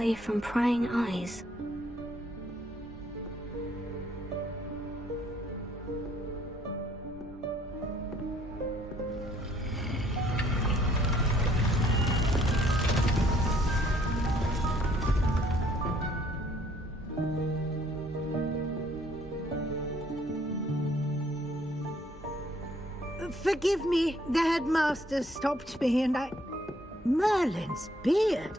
away from prying eyes. Forgive me, the headmaster stopped me and I... Merlin's beard!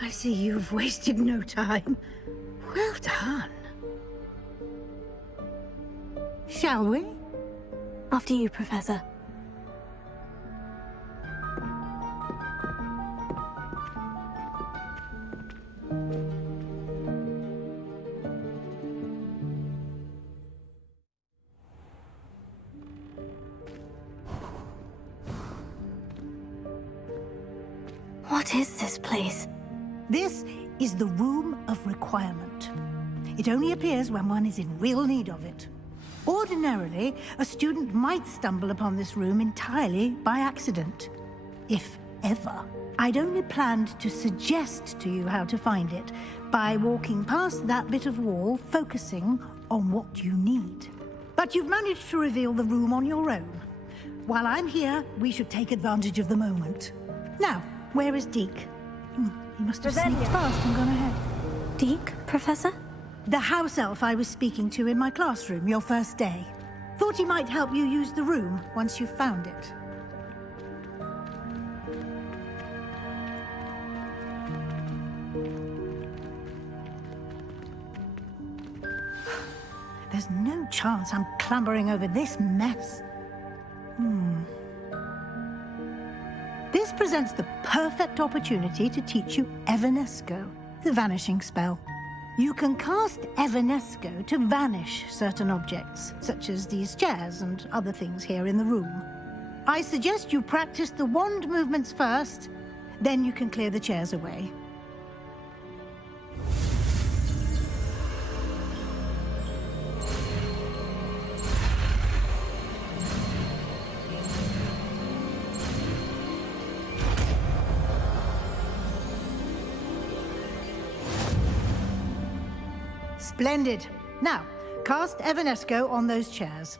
I see you've wasted no time. Well done. Shall we? After you, Professor. What is this place? This is the Room of Requirement. It only appears when one is in real need of it. Ordinarily, a student might stumble upon this room entirely by accident. If ever. I'd only planned to suggest to you how to find it by walking past that bit of wall, focusing on what you need. But you've managed to reveal the room on your own. While I'm here, we should take advantage of the moment. Now, where is Deke? He must have sneaked past and gone ahead. Deke, Professor? The house elf I was speaking to in my classroom your first day. Thought he might help you use the room once you found it. There's no chance I'm clambering over this mess. This presents the perfect opportunity to teach you Evanesco, the vanishing spell. You can cast Evanesco to vanish certain objects, such as these chairs and other things here in the room. I suggest you practice the wand movements first, then you can clear the chairs away. Splendid. Now, cast Evanesco on those chairs.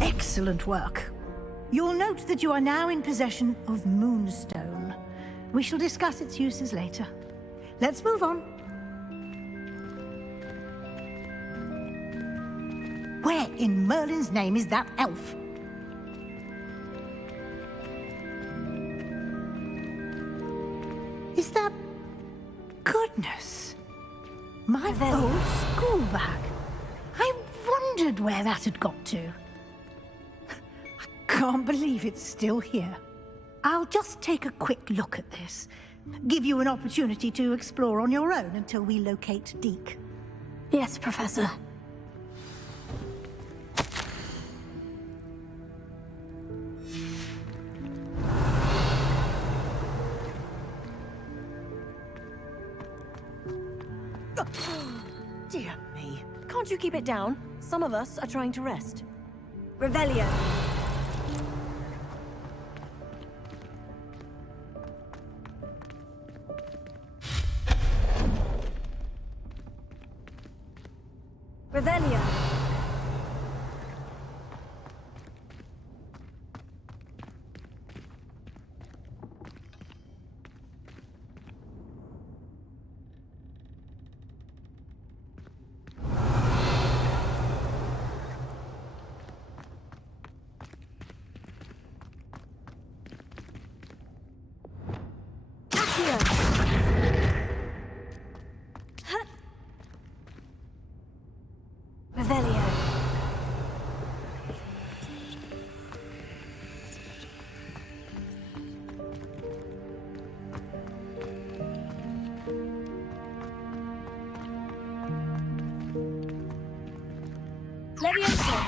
Excellent work. You'll note that you are now in possession of Moonstone. We shall discuss its uses later. Let's move on. Where in Merlin's name is that elf? Is that... Goodness. My old school bag. I wondered where that had got to. can't believe it's still here. I'll just take a quick look at this. Give you an opportunity to explore on your own until we locate Deke. Yes, Professor. Dear me. Can't you keep it down? Some of us are trying to rest. Revelio. Revelio. Revelio. Leviosa.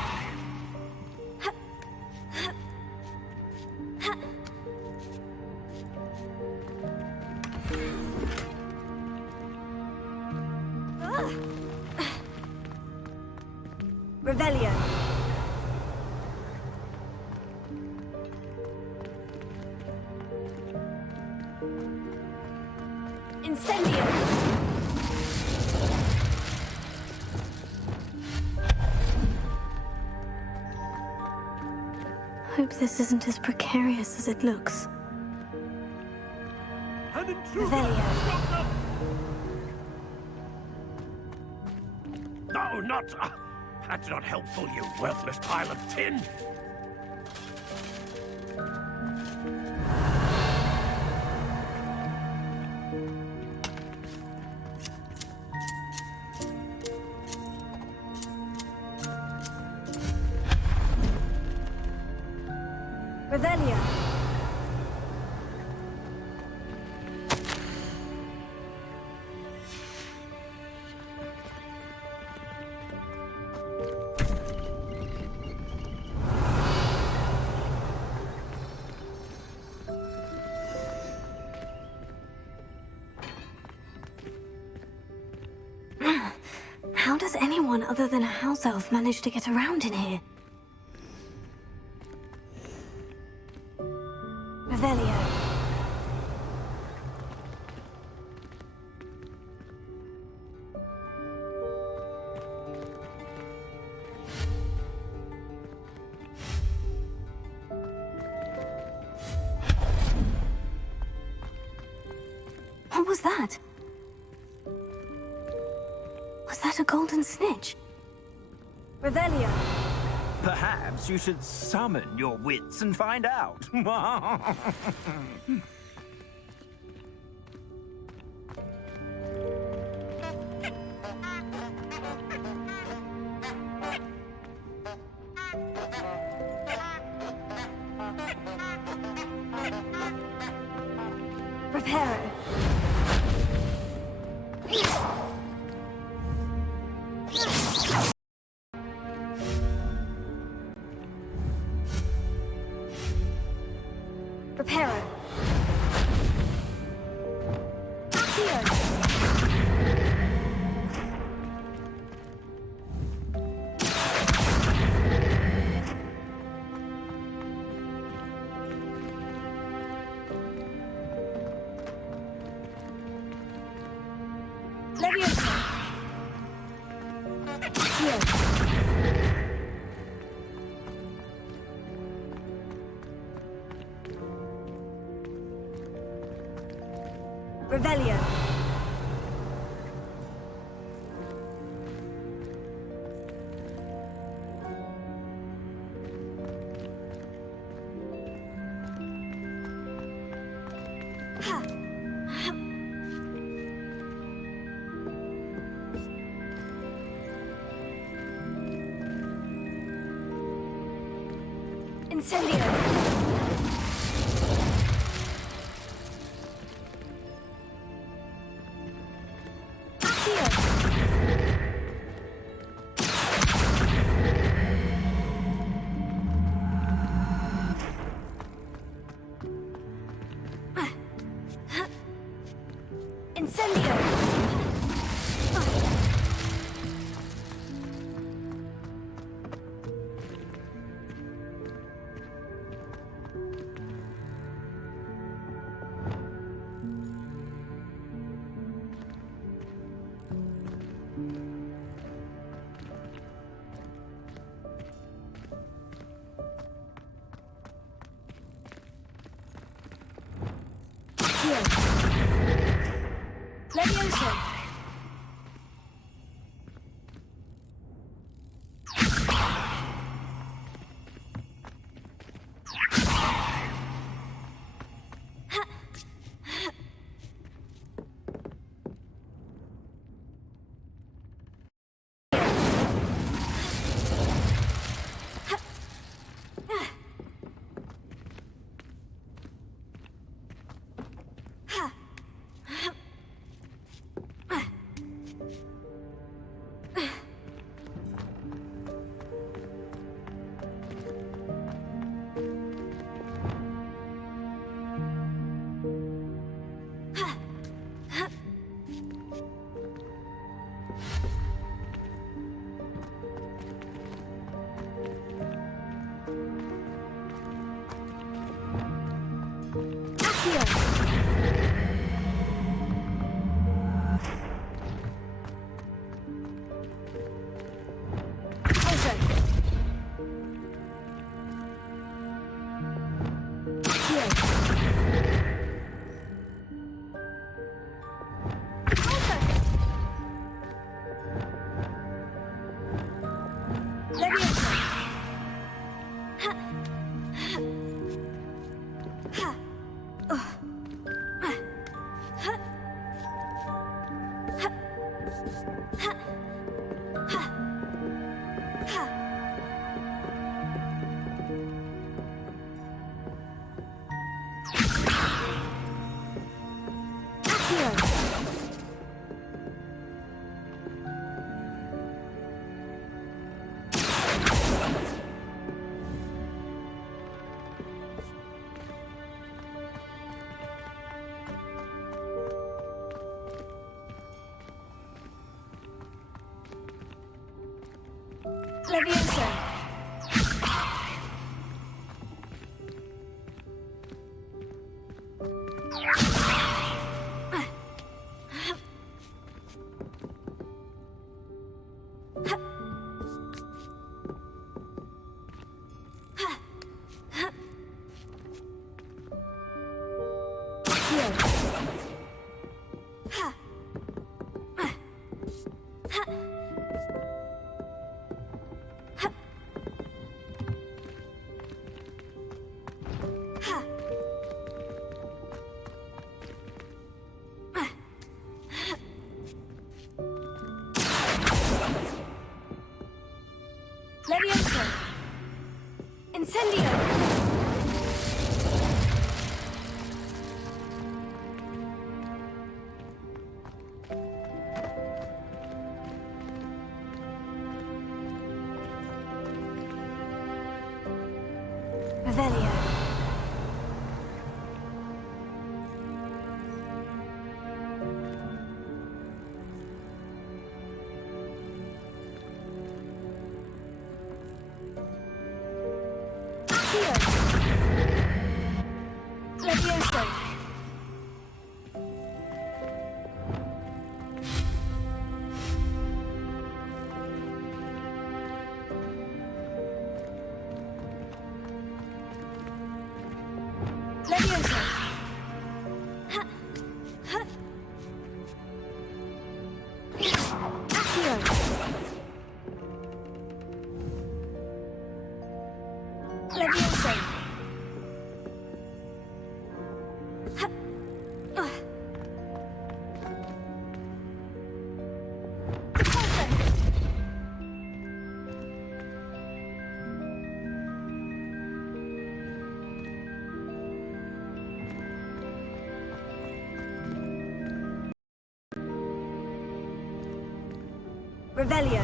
Revelio. Incendio. Hope this isn't as precarious as it looks. Revelio. No, not... that's not helpful, you worthless pile of tin! Revelio. How does anyone other than a house elf manage to get around in here? Revelio. What was that? Was that a golden snitch? Revelio. Perhaps you should summon your wits and find out. Reparo. Reparo. Accio. Leviosa. Accio. Revelio. Ha. Incendio! Incendio! Leviosa! Leviosa! Leviosa! Incendio! Revelio. Leviosa. Leviosa. Ha. Ha. Accio. Leviosa. Ha. Revelio.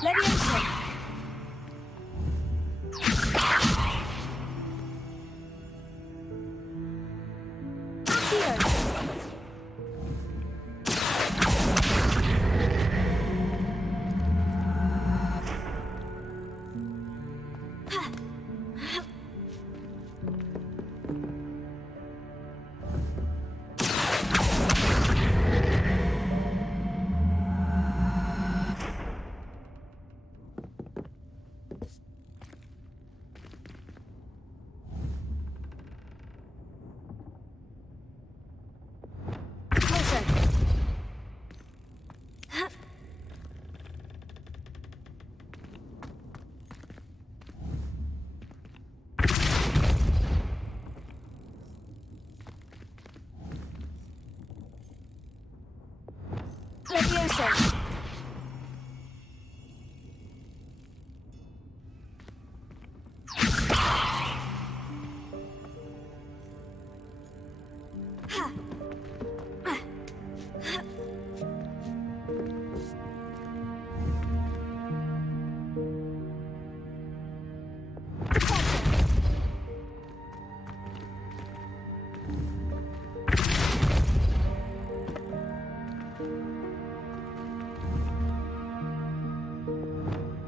Leviosa. Accio. Leviosa.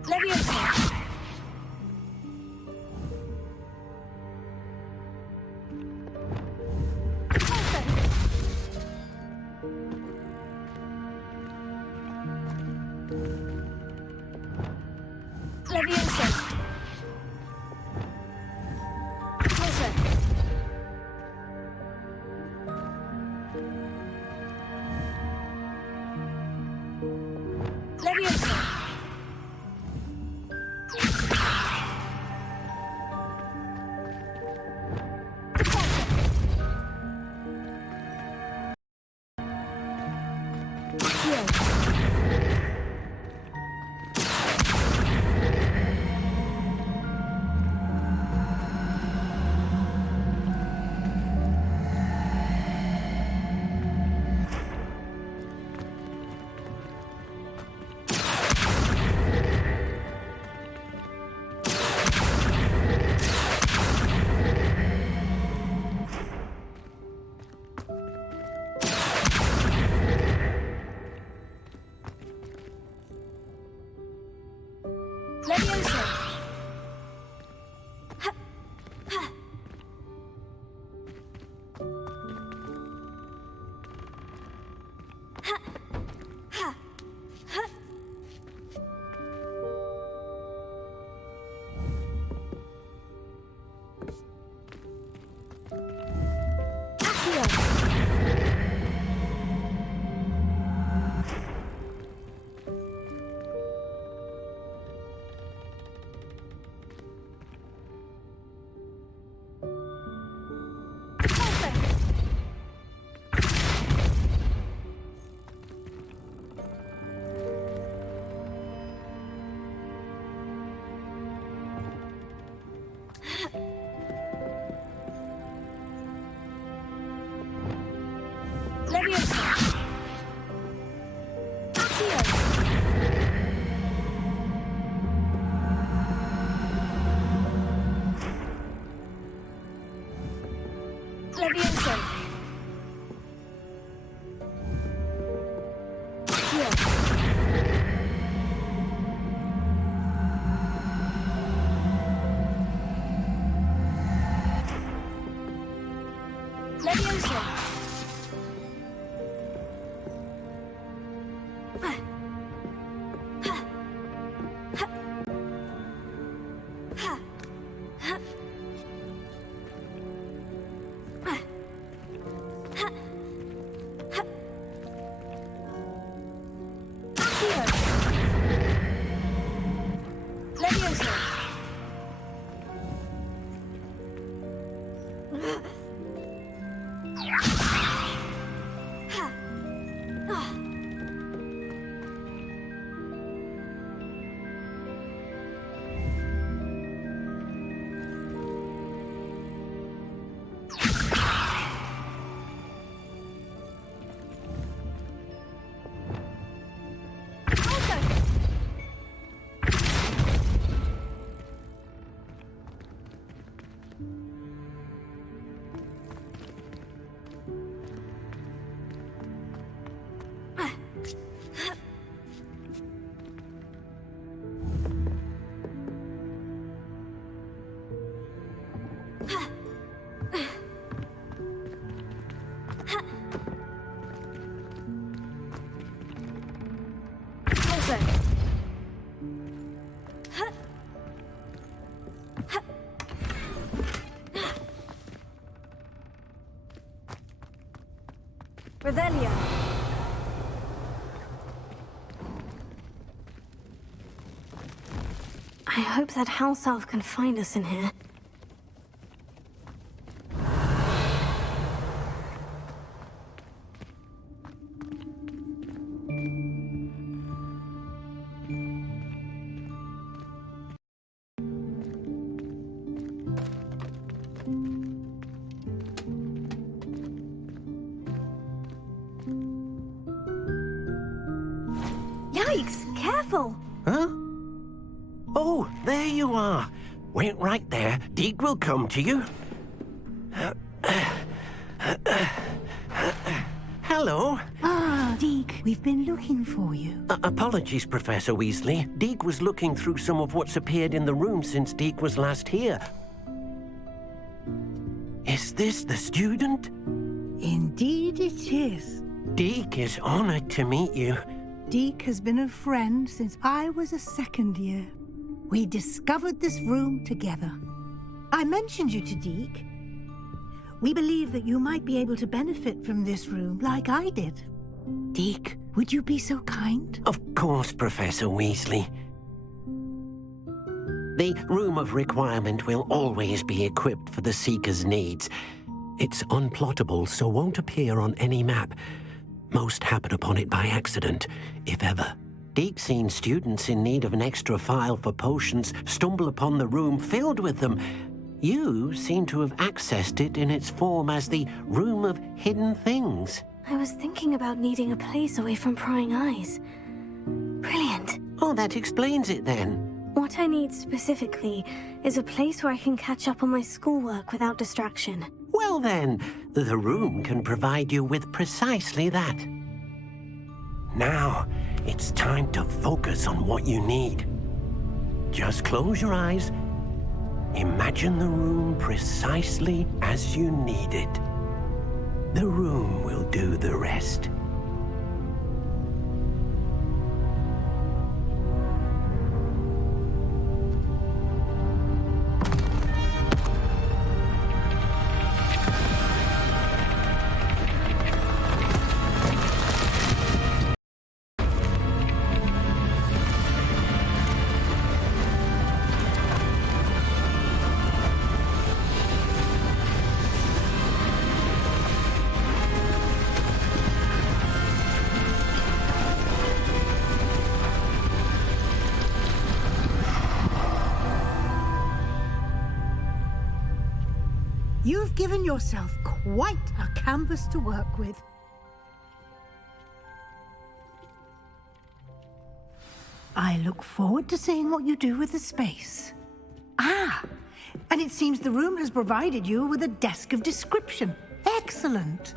Leviosa. Leviosa. Closer. Leviosa. Leviosa. Ha. Ha. Ha. Ha. Ha. Accio. Leviosa. Accio. Leviosa. Accio. Leviosa. Revelio. I hope that house elf can find us in here. Yikes! Careful! Huh? Oh, there you are. Wait right there. Deke will come to you. Hello. Ah, Deke, we've been looking for you. Apologies, Professor Weasley. Deke was looking through some of what's appeared in the room since Deke was last here. Is this the student? Indeed it is. Deke is honored to meet you. Deke has been a friend since I was a second year. We discovered this room together. I mentioned you to Deke. We believe that you might be able to benefit from this room like I did. Deke, would you be so kind? Of course, Professor Weasley. The Room of Requirement will always be equipped for the Seeker's needs. It's unplottable, so won't appear on any map. Most happen upon it by accident, if ever. Deke's seen students in need of an extra file for potions stumble upon the room filled with them. You seem to have accessed it in its form as the Room of Hidden Things. I was thinking about needing a place away from prying eyes. Brilliant. Oh, that explains it then. What I need specifically is a place where I can catch up on my schoolwork without distraction. Well then, the room can provide you with precisely that. Now, it's time to focus on what you need. Just close your eyes. Imagine the room precisely as you need it. The room will do the rest. You've given yourself quite a canvas to work with. I look forward to seeing what you do with the space. Ah, and it seems the room has provided you with a desk of description. Excellent.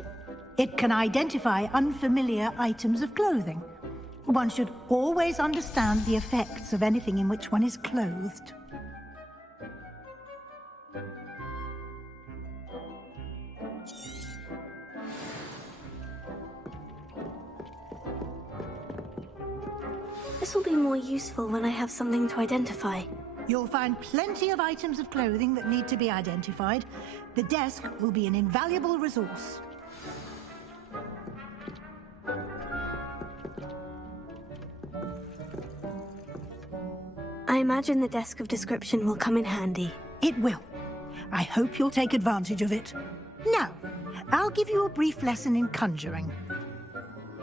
It can identify unfamiliar items of clothing. One should always understand the effects of anything in which one is clothed. This will be more useful when I have something to identify. You'll find plenty of items of clothing that need to be identified. The desk will be an invaluable resource. I imagine the desk of description will come in handy. It will. I hope you'll take advantage of it. Now, I'll give you a brief lesson in conjuring.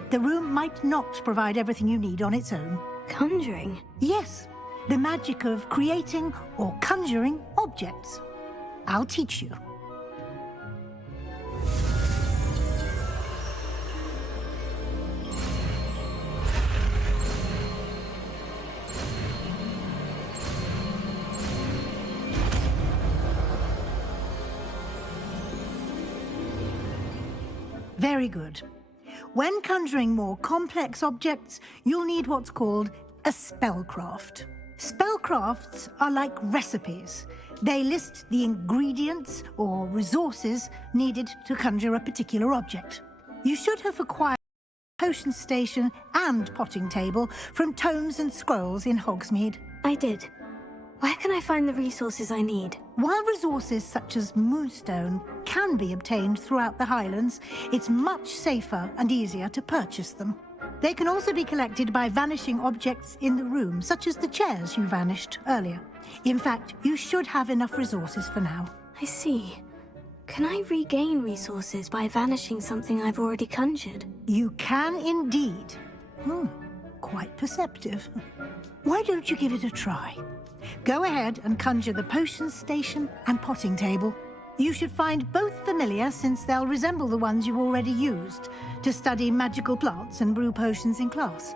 The room might not provide everything you need on its own. Conjuring? Yes, the magic of creating or conjuring objects. I'll teach you. Very good. When conjuring more complex objects, you'll need what's called a spellcraft. Spellcrafts are like recipes. They list the ingredients or resources needed to conjure a particular object. You should have acquired a potion station and potting table from tomes and scrolls in Hogsmeade. I did. Where can I find the resources I need? While resources such as moonstone can be obtained throughout the Highlands, it's much safer and easier to purchase them. They can also be collected by vanishing objects in the room, such as the chairs you vanished earlier. In fact, you should have enough resources for now. I see. Can I regain resources by vanishing something I've already conjured? You can indeed. Quite perceptive. Why don't you give it a try? Go ahead and conjure the potion station and potting table. You should find both familiar, since they'll resemble the ones you've already used to study magical plants and brew potions in class.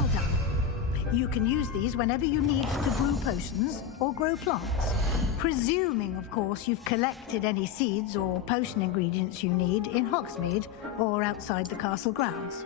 Well done. You can use these whenever you need to brew potions or grow plants. Presuming, of course, you've collected any seeds or potion ingredients you need in Hogsmeade or outside the castle grounds.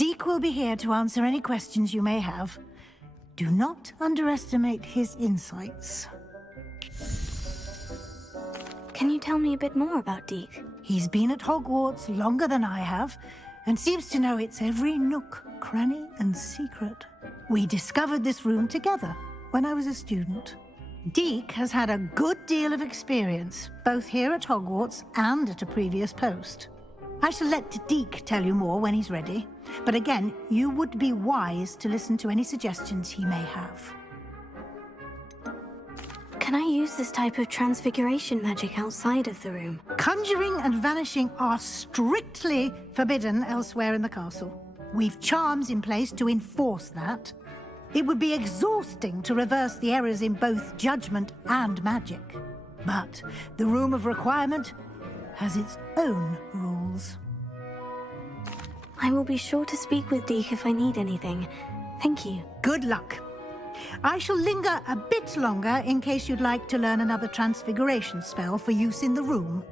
Deke will be here to answer any questions you may have. Do not underestimate his insights. Can you tell me a bit more about Deke? He's been at Hogwarts longer than I have, and seems to know its every nook, cranny, and secret. We discovered this room together when I was a student. Deke has had a good deal of experience, both here at Hogwarts and at a previous post. I shall let Deke tell you more when he's ready, but again, you would be wise to listen to any suggestions he may have. Can I use this type of transfiguration magic outside of the room? Conjuring and vanishing are strictly forbidden elsewhere in the castle. We've charms in place to enforce that. It would be exhausting to reverse the errors in both judgment and magic. But the Room of Requirement has its own rules. I will be sure to speak with Deke if I need anything. Thank you. Good luck. I shall linger a bit longer in case you'd like to learn another transfiguration spell for use in the room.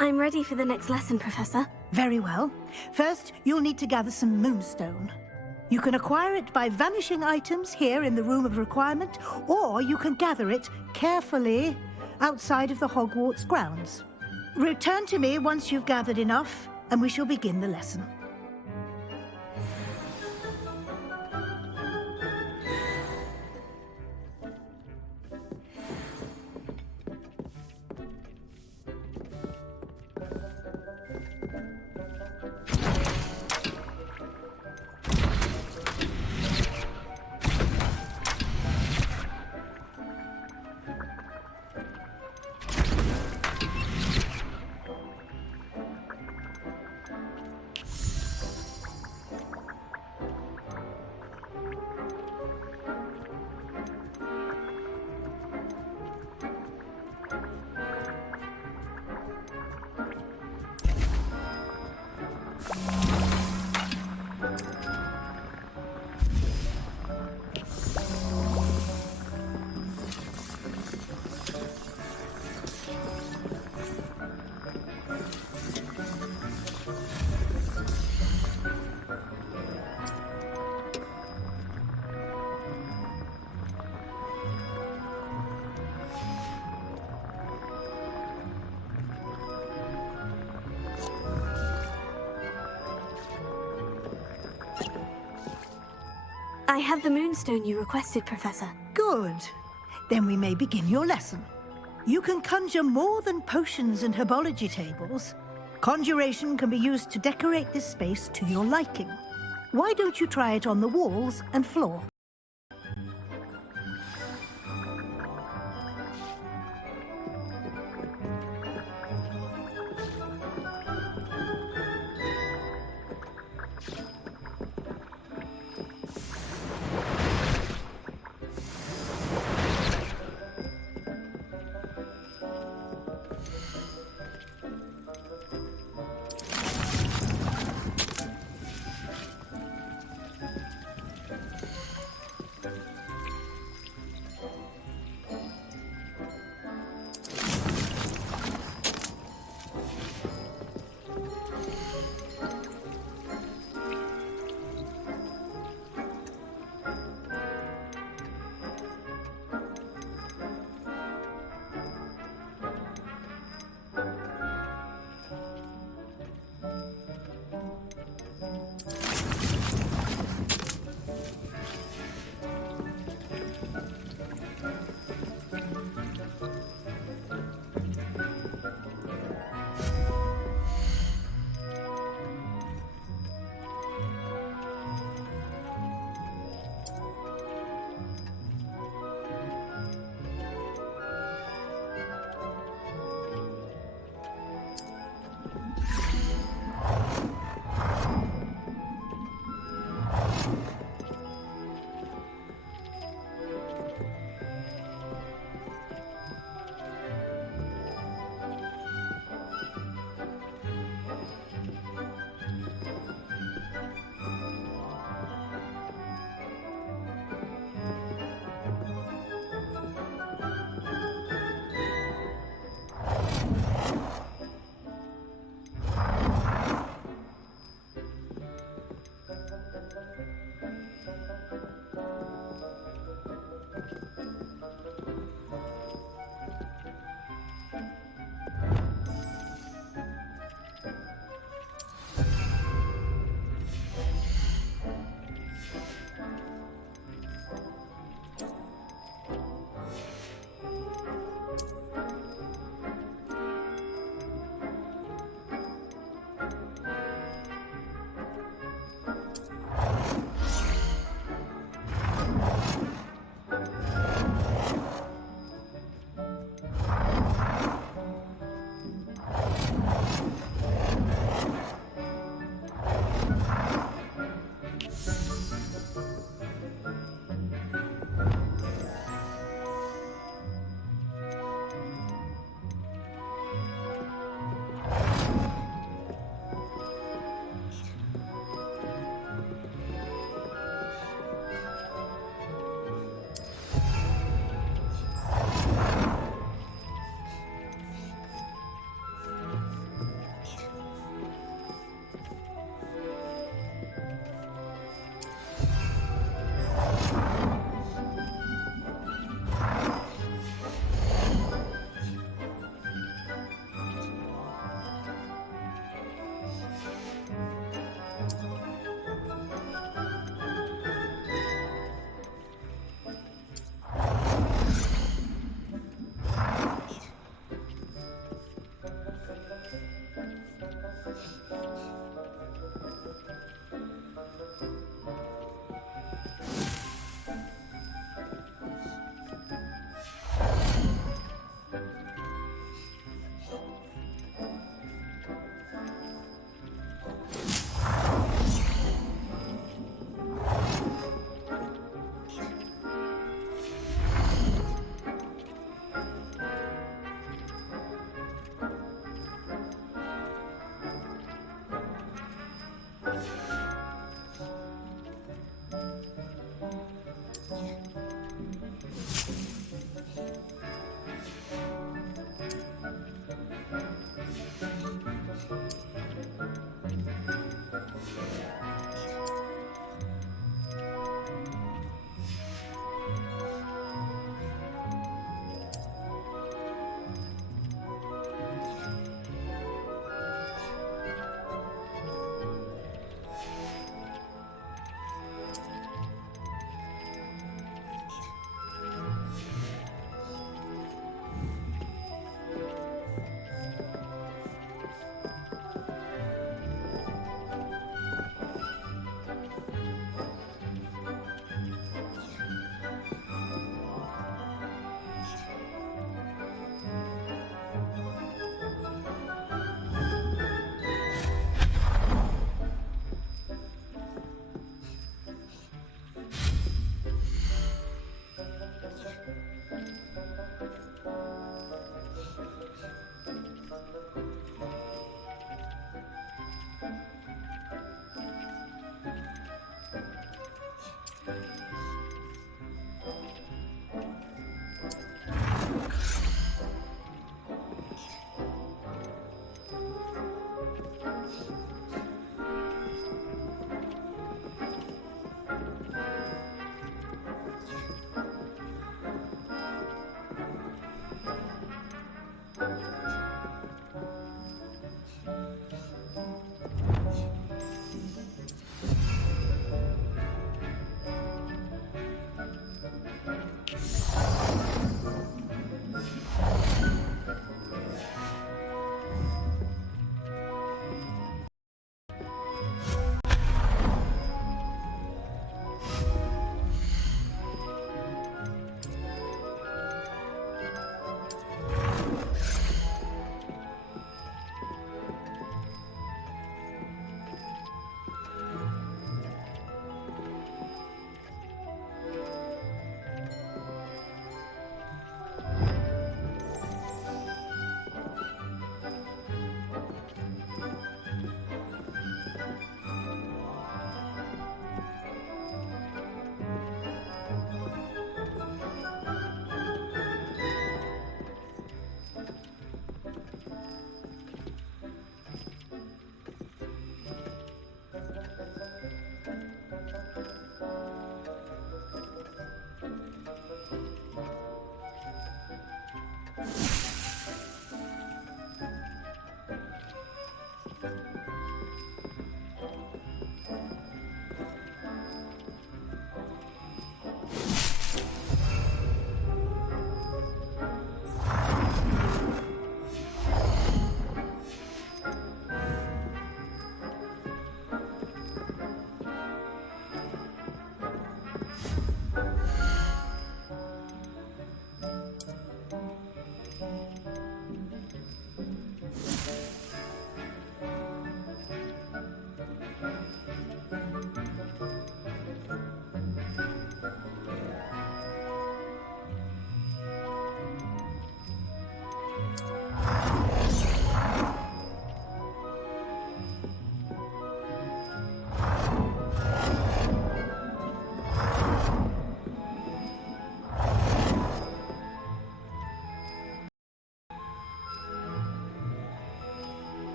I'm ready for the next lesson, Professor. Very well. First, you'll need to gather some moonstone. You can acquire it by vanishing items here in the Room of Requirement, or you can gather it carefully outside of the Hogwarts grounds. Return to me once you've gathered enough, and we shall begin the lesson. I have the moonstone you requested, Professor. Good. Then we may begin your lesson. You can conjure more than potions and herbology tables. Conjuration can be used to decorate this space to your liking. Why don't you try it on the walls and floor?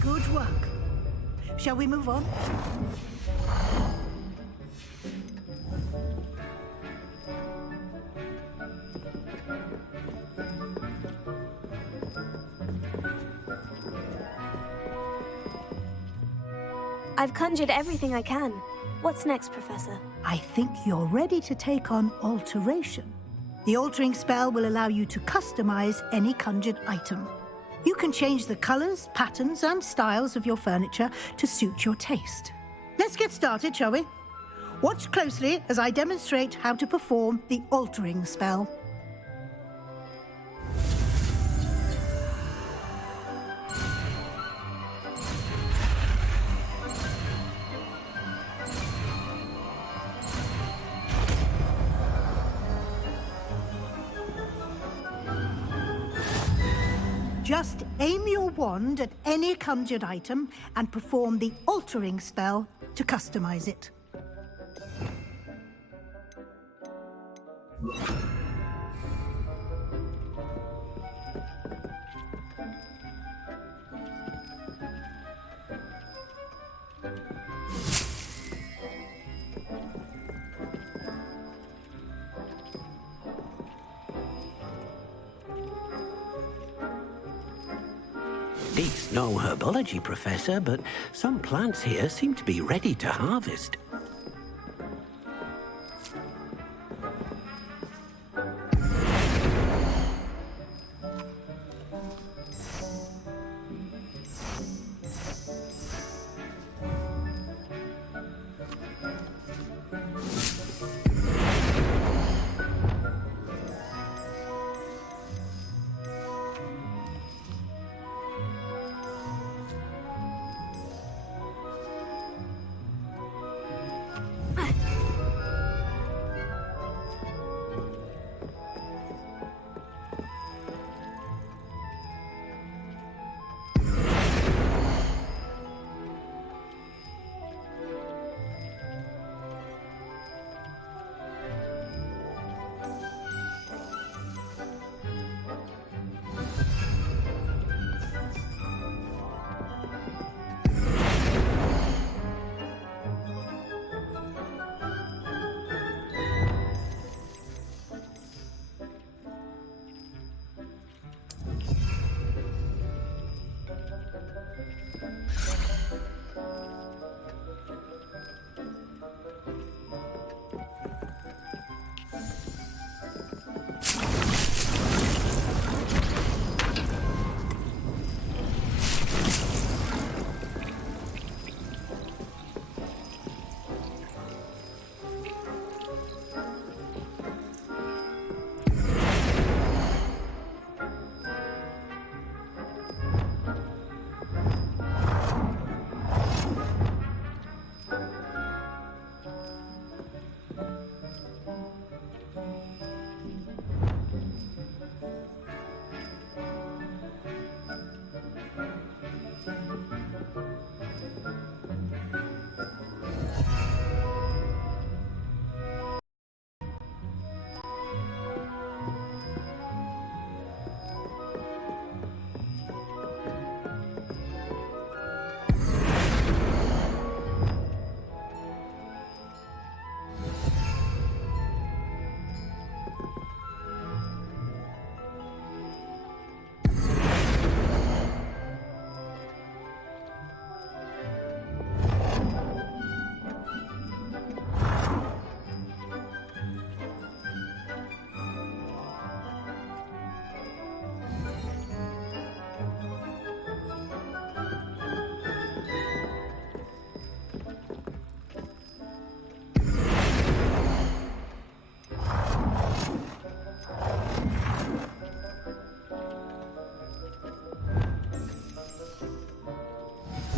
Good work. Shall we move on? I've conjured everything I can. What's next, Professor? I think you're ready to take on alteration. The altering spell will allow you to customize any conjured item. You can change the colors, patterns, and styles of your furniture to suit your taste. Let's get started, shall we? Watch closely as I demonstrate how to perform the altering spell. Just aim your wand at any conjured item and perform the altering spell to customize it. Deek's no herbology professor, but some plants here seem to be ready to harvest.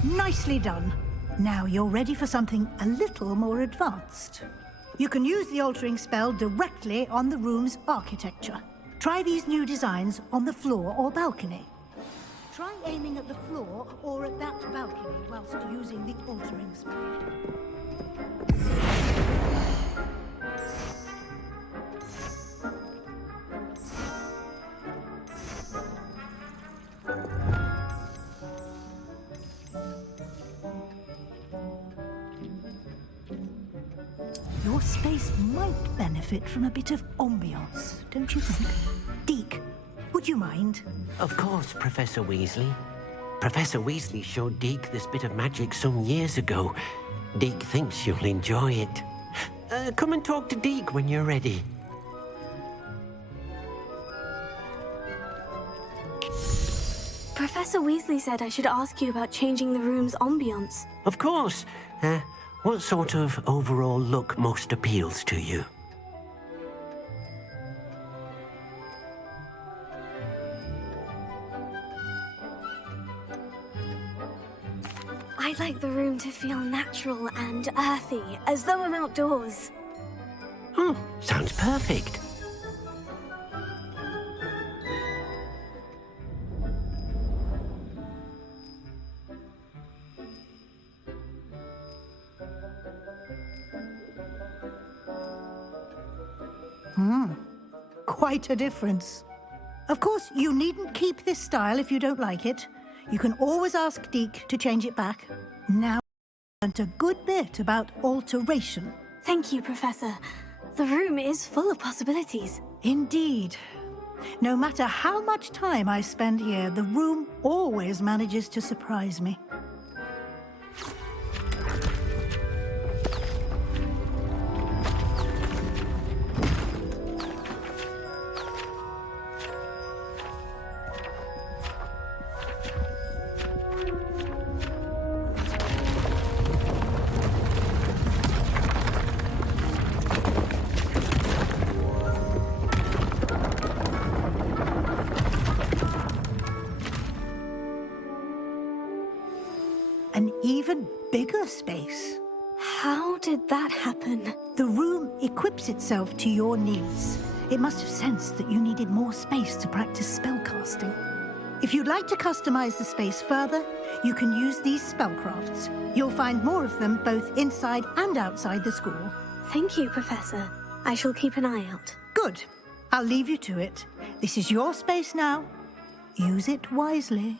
Nicely done. Now you're ready for something a little more advanced. You can use the altering spell directly on the room's architecture. Try these new designs on the floor or balcony. Try aiming at the floor or at that balcony whilst using the altering spell. space might benefit from a bit of ambiance, don't you think? Deke, would you mind? Of course, Professor Weasley. Professor Weasley showed Deke this bit of magic some years ago. Deke thinks you'll enjoy it. Come and talk to Deke when you're ready. Professor Weasley said I should ask you about changing the room's ambiance. Of course. What sort of overall look most appeals to you? I'd like the room to feel natural and earthy, as though I'm outdoors. Oh, sounds perfect. Quite a difference. Of course, you needn't keep this style if you don't like it. You can always ask Deke to change it back. Now, we've learnt a good bit about alteration. Thank you, Professor. The room is full of possibilities. Indeed. No matter how much time I spend here, the room always manages to surprise me. An even bigger space. How did that happen? The room equips itself to your needs. It must have sensed that you needed more space to practice spellcasting. If you'd like to customize the space further, you can use these spellcrafts. You'll find more of them both inside and outside the school. Thank you, Professor. I shall keep an eye out. Good. I'll leave you to it. This is your space now. Use it wisely.